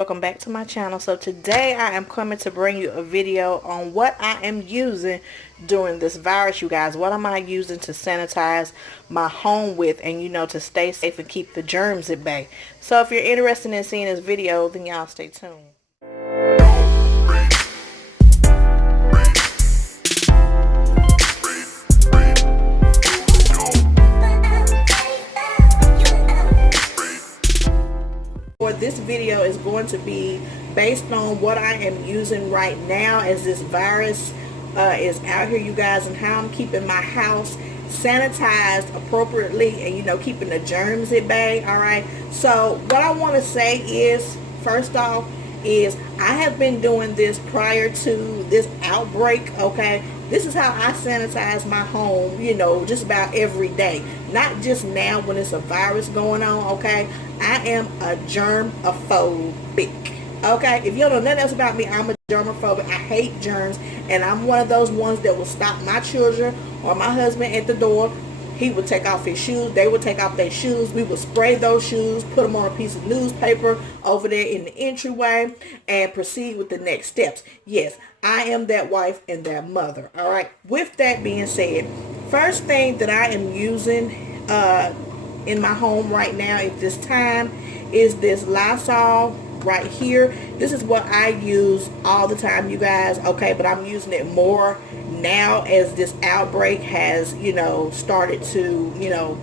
Welcome back to my channel. So today I am coming to bring you a video on what I am using during this virus, you guys. What am I using to sanitize my home with, and to stay safe and keep the germs at bay. So if you're interested in seeing this video, then y'all stay tuned. This video is going to be based on what I am using right now as this virus is out here, you guys, and how I'm keeping my house sanitized appropriately and keeping the germs at bay. All right, so what I want to say is, first off, is I have been doing this prior to this outbreak. Okay, this is how I sanitize my home, just about every day, not just now when it's a virus going on. Okay, I am a germophobic. Okay, if you don't know nothing else about me, I'm a germophobic. I hate germs, and I'm one of those ones that will stop my children or my husband at the door. He would take off his shoes, they would take off their shoes, we would spray those shoes, put them on a piece of newspaper over there in the entryway, and proceed with the next steps. Yes, I am that wife and that mother. All right, with that being said, first thing that I am using in my home right now at this time is this Lysol right here. This is what I use all the time, you guys. Okay, but I'm using it more now as this outbreak has started to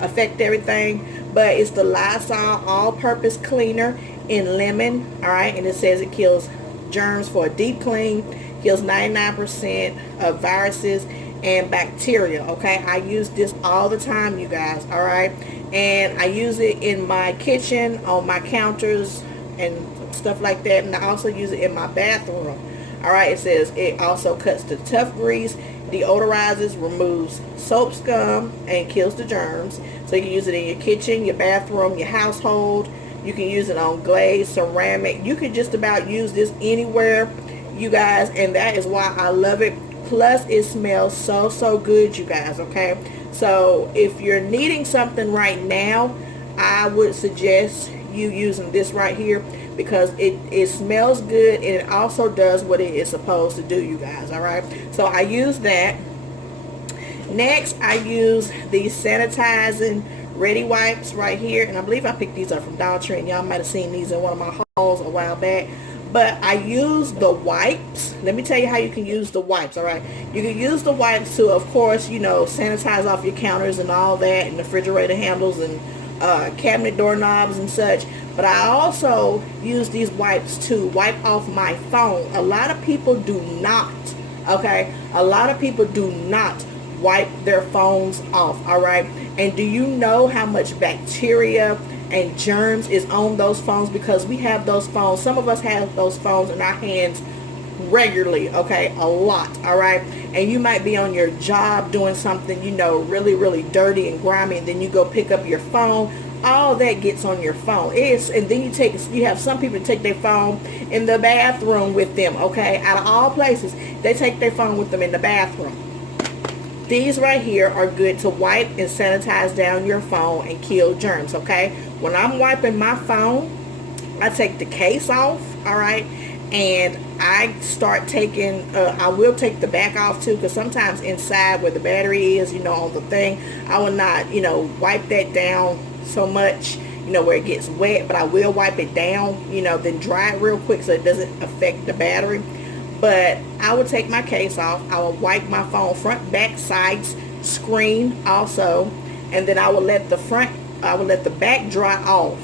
affect everything. But it's the Lysol all-purpose cleaner in lemon. All right, and it says it kills germs for a deep clean, kills 99% of viruses and bacteria. Okay, I use this all the time, you guys. All right, and I use it in my kitchen, on my counters and stuff like that, and I also use it in my bathroom. All right, it says it also cuts the tough grease, deodorizes, removes soap scum, and kills the germs. So you can use it in your kitchen, your bathroom, your household. You can use it on glaze, ceramic. You can just about use this anywhere, you guys, and that is why I love it. Plus it smells so good, you guys. Okay, so if you're needing something right now, I would suggest you using this right here, because it smells good and it also does what it is supposed to do, you guys. All right, so I use that. Next, I use these sanitizing ready wipes right here, and I believe I picked these up from Dollar Tree, and y'all might have seen these in one of my hauls a while back. But I use the wipes. Let me tell you how you can use the wipes. All right, you can use the wipes to, of course, sanitize off your counters and all that, and the refrigerator handles and cabinet doorknobs and such. But I also use these wipes to wipe off my phone. A lot of people do not, okay, a lot of people do not wipe their phones off. All right, and do you know how much bacteria and germs is on those phones? Because we have those phones, some of us have those phones in our hands regularly, okay, a lot. All right, and you might be on your job doing something really dirty and grimy, and then you go pick up your phone. All that gets on your phone. And then you have some people take their phone in the bathroom with them. Okay, out of all places, they take their phone with them in the bathroom. These right here are good to wipe and sanitize down your phone and kill germs. Okay, when I'm wiping my phone, I take the case off. All right, and I start taking I will take the back off too, because sometimes inside where the battery is, on the thing, I will not wipe that down so much where it gets wet, but I will wipe it down, then dry it real quick so it doesn't affect the battery. But I will take my case off, I will wipe my phone front, back, sides, screen also, and then I will let the back dry off,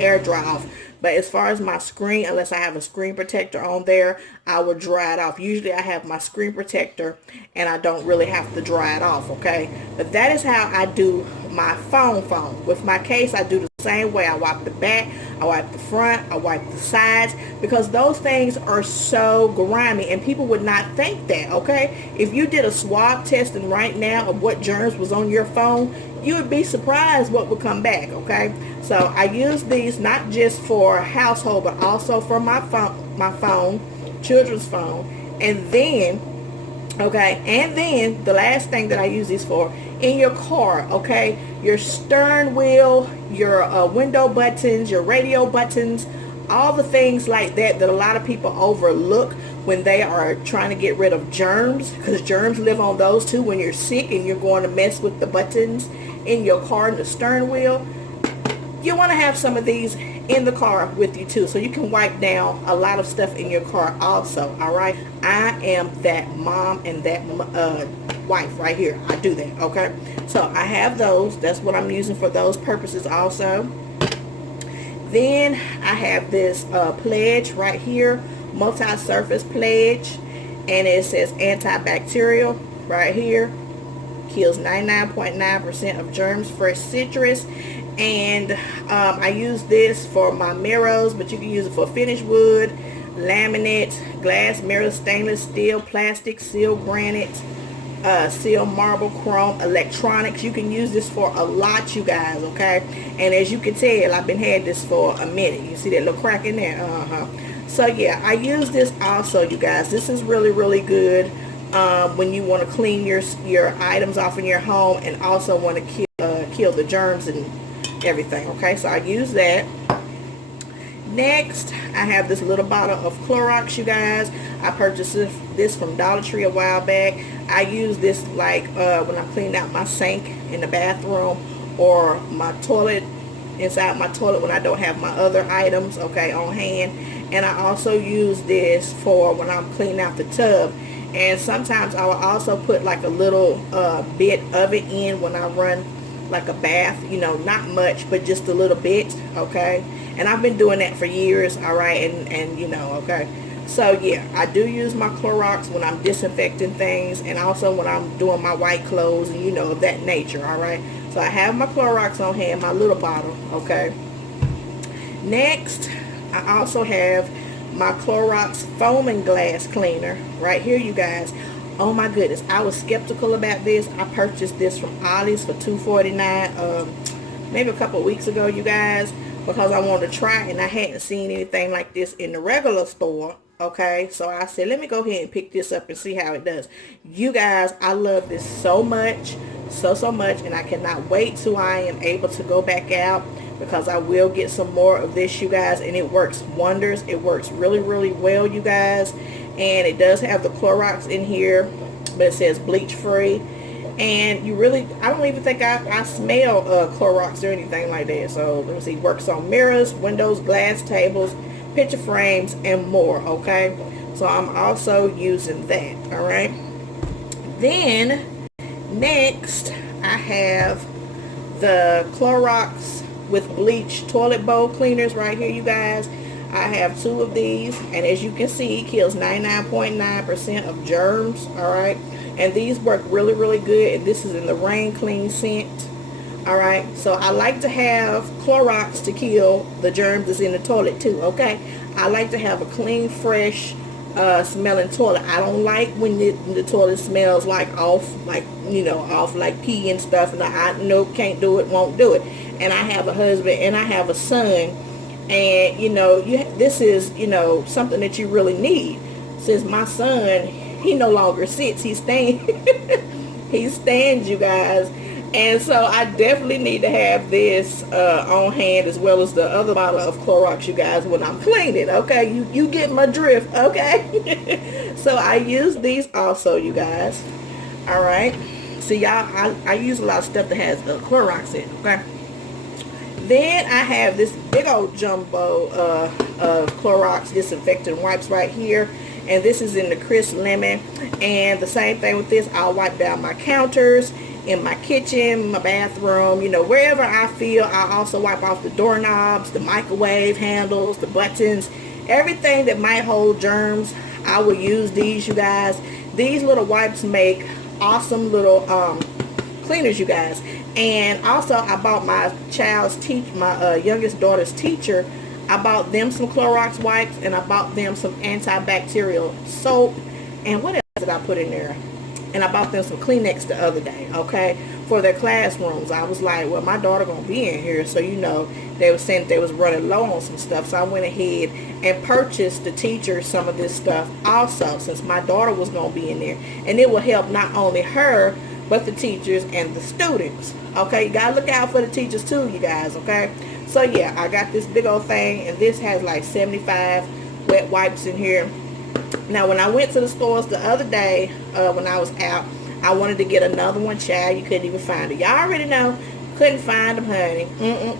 air dry off. But as far as my screen, unless I have a screen protector on there, I will dry it off. Usually I have my screen protector and I don't really have to dry it off, okay? But that is how I do my phone. With my case, I do the same way. I wipe the back, I wipe the front, I wipe the sides, because those things are so grimy and people would not think that, okay? If you did a swab testing right now of what germs was on your phone, you would be surprised what would come back. Okay, so I use these not just for household, but also for my phone, children's phone. And then the last thing that I use these for, in your car. Okay, your stern wheel, your window buttons, your radio buttons, all the things like that a lot of people overlook when they are trying to get rid of germs, because germs live on those too. When you're sick and you're going to mess with the buttons in your car and the steering wheel, you want to have some of these in the car with you too, so you can wipe down a lot of stuff in your car also. All right, I am that mom and that wife right here. I do that. Okay, so I have those. That's what I'm using for those purposes also. Then I have this pledge right here, multi-surface pledge, and it says antibacterial right here, kills 99.9% of germs, fresh citrus. And I use this for my mirrors, but you can use it for finished wood, laminate, glass, mirrors, stainless steel, plastic, seal, granite, seal, marble, chrome, electronics. You can use this for a lot, you guys. Okay, and as you can tell, I've been had this for a minute. You see that little crack in there? So yeah, I use this also, you guys. This is really, really good when you want to clean your items off in your home, and also want to kill the germs and everything. Okay, so I use that. Next, I have this little bottle of Clorox, you guys. I purchased this from Dollar Tree a while back. I use this like when I'm cleaning out my sink in the bathroom, or my toilet, inside my toilet when I don't have my other items, okay, on hand. And I also use this for when I'm cleaning out the tub. And sometimes I will also put like a little bit of it in when I run like a bath, you know, not much, but just a little bit. Okay, and I've been doing that for years. All right, and you know, okay, so yeah, I do use my Clorox when I'm disinfecting things, and also when I'm doing my white clothes, and you know, of that nature. All right, so I have my Clorox on hand, my little bottle. Okay, next I also have my Clorox foaming glass cleaner right here, you guys. Oh my goodness, I was skeptical about this. I purchased this from Ollie's for $2.49 maybe a couple of weeks ago, you guys, because I wanted to try it, and I hadn't seen anything like this in the regular store. Okay, so I said, let me go ahead and pick this up and see how it does. You guys, I love this so much, so much, and I cannot wait till I am able to go back out, because I will get some more of this, you guys, and it works wonders. It works really, really well, you guys. And it does have the Clorox in here, but it says bleach free. And you really, I don't even think I smell Clorox or anything like that. So let me see, works on mirrors, windows, glass tables, picture frames, and more. Okay, so I'm also using that. All right, then next I have the Clorox with bleach toilet bowl cleaners right here, you guys. I have 2 of these, and as you can see, it kills 99.9% of germs. All right, and these work really, really good. And this is in the Rain Clean scent. All right, so I like to have Clorox to kill the germs that's in the toilet too. Okay, I like to have a clean, fresh smelling toilet. I don't like when the toilet smells like off, like, you know, off like pee and stuff. And I nope, can't do it, won't do it. And I have a husband and I have a son. And you know, this is, you know, something that you really need. Since my son, he no longer sits, he stands. He stands, you guys. And so I definitely need to have this on hand, as well as the other bottle of Clorox, you guys, when I'm cleaning. Okay, you get my drift. Okay. So I use these also, you guys. All right, see, y'all, I use a lot of stuff that has the Clorox in it. Okay, then I have this big old jumbo of Clorox disinfectant wipes right here, and this is in the crisp lemon. And the same thing with this, I'll wipe down my counters, in my kitchen, my bathroom, you know, wherever I feel. I also wipe off the doorknobs, the microwave handles, the buttons, everything that might hold germs. I will use these, you guys. These little wipes make awesome little cleaners, you guys. And also I bought my my youngest daughter's teacher, I bought them some Clorox wipes, and I bought them some antibacterial soap. And what else did I put in there? And I bought them some Kleenex the other day, okay, for their classrooms. I was like, well, my daughter gonna be in here, so you know, they were saying they was running low on some stuff. So I went ahead and purchased the teacher some of this stuff also, since my daughter was gonna be in there. And it will help not only her, but the teachers and the students. Okay, you gotta look out for the teachers too, you guys. Okay, so yeah, I got this big old thing, and this has like 75 wet wipes in here. Now, when I went to the stores the other day, when I was out, I wanted to get another one. Child, you couldn't even find it. Y'all already know, couldn't find them, honey.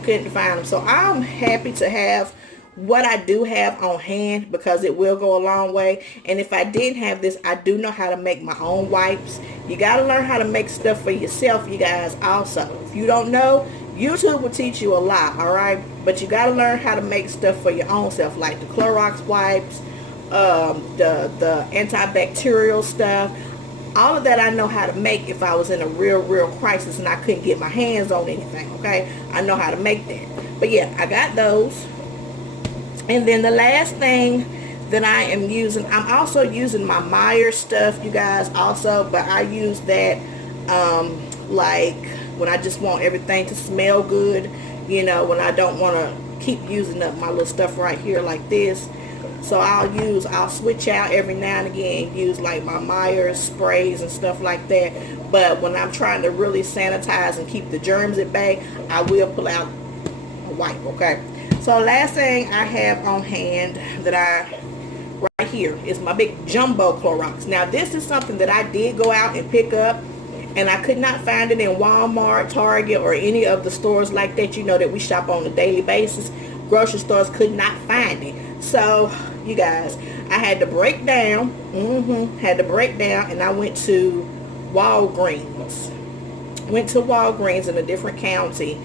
Couldn't find them. So I'm happy to have what I do have on hand, because it will go a long way. And if I didn't have this, I do know how to make my own wipes. You got to learn how to make stuff for yourself, you guys, also. If you don't know, YouTube will teach you a lot, all right? But you got to learn how to make stuff for your own self, like the Clorox wipes, the antibacterial stuff. All of that I know how to make if I was in a real crisis and I couldn't get my hands on anything. Okay, I know how to make that. But yeah, I got those. And then the last thing that I am using, I'm also using my Meyer stuff, you guys, also. But I use that like when I just want everything to smell good, you know, when I don't want to keep using up my little stuff right here like this. So I'll switch out every now and again and use like my Meyer sprays and stuff like that. But when I'm trying to really sanitize and keep the germs at bay, I will pull out a wipe, okay? So last thing I have on hand that right here is my big jumbo Clorox. Now this is something that I did go out and pick up, and I could not find it in Walmart, Target, or any of the stores like that, you know, that we shop on a daily basis. Grocery stores could not find it. So you guys, I had to break down, and I went to Walgreens. In a different county,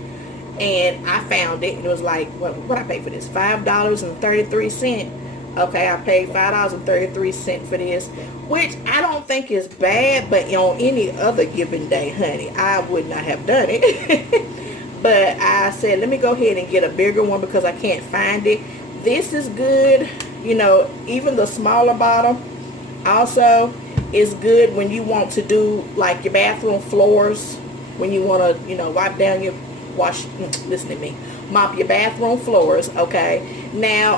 and I found it, and it was like, what I paid for this? $5.33. Okay, I paid $5.33 for this, which I don't think is bad, but on any other given day, honey, I would not have done it. But I said, let me go ahead and get a bigger one because I can't find it. This is good, you know, even the smaller bottle also is good when you want to do like your bathroom floors, when you want to, you know, wipe down your listen to me, mop your bathroom floors. Okay, now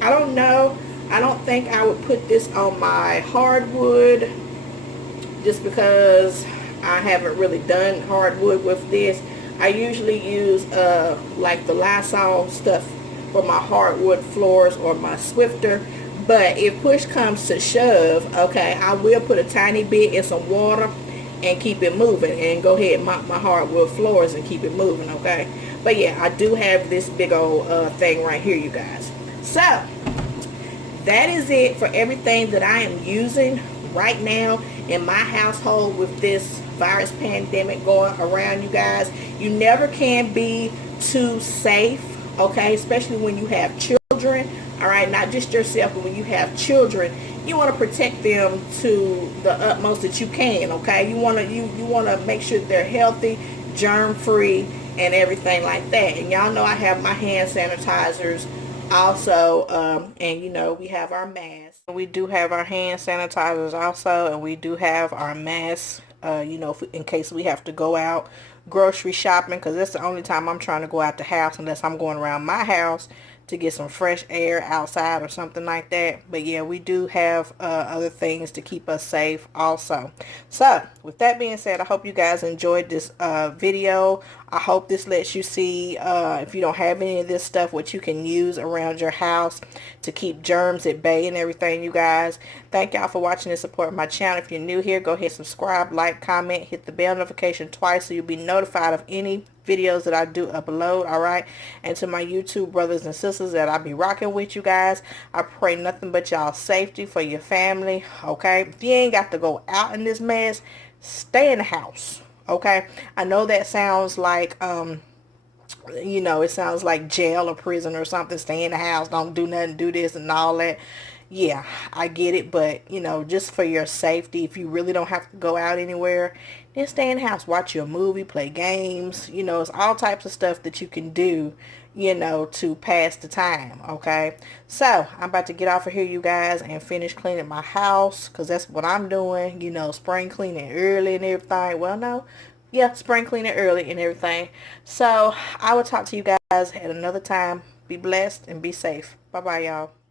I don't know, I don't think I would put this on my hardwood, just because I haven't really done hardwood with this. I usually use like the Lysol stuff for my hardwood floors or my Swifter. But if push comes to shove, okay, I will put a tiny bit in some water and keep it moving, and go ahead and mop my hardwood floors and keep it moving, okay? But yeah, I do have this big old thing right here, you guys. So that is it for everything that I am using right now in my household with this virus pandemic going around, you guys. You never can be too safe, okay? Especially when you have children, all right? Not just yourself, but when you have children, you want to protect them to the utmost that you can, okay? You want to make sure they're healthy, germ-free, and everything like that. And y'all know I have my hand sanitizers also, and you know, we have our masks. We do have our hand sanitizers also, and we do have our masks, you know, in case we have to go out grocery shopping, because that's the only time I'm trying to go out the house, unless I'm going around my house to get some fresh air outside or something like that. But yeah, we do have other things to keep us safe also. So with that being said, I hope you guys enjoyed this video. I hope this lets you see, if you don't have any of this stuff, what you can use around your house to keep germs at bay and everything, you guys. Thank y'all for watching and supporting my channel. If you're new here, go ahead, subscribe, like, comment, hit the bell notification twice so you'll be notified of any videos that I do upload, all right? And to my YouTube brothers and sisters that I be rocking with, you guys, I pray nothing but y'all safety for your family, okay? If you ain't got to go out in this mess, stay in the house, okay? I know that sounds like you know, it sounds like jail or prison or something. Stay in the house, don't do nothing, do this and all that. Yeah, I get it, but you know, just for your safety, if you really don't have to go out anywhere, then stay in the house, watch your movie, play games. You know, it's all types of stuff that you can do, you know, to pass the time, okay? So I'm about to get off of here, you guys, and finish cleaning my house, because that's what I'm doing, you know, spring cleaning early and everything. Well, no, yeah, spring cleaning early and everything. So I will talk to you guys at another time. Be blessed and be safe. Bye bye, y'all.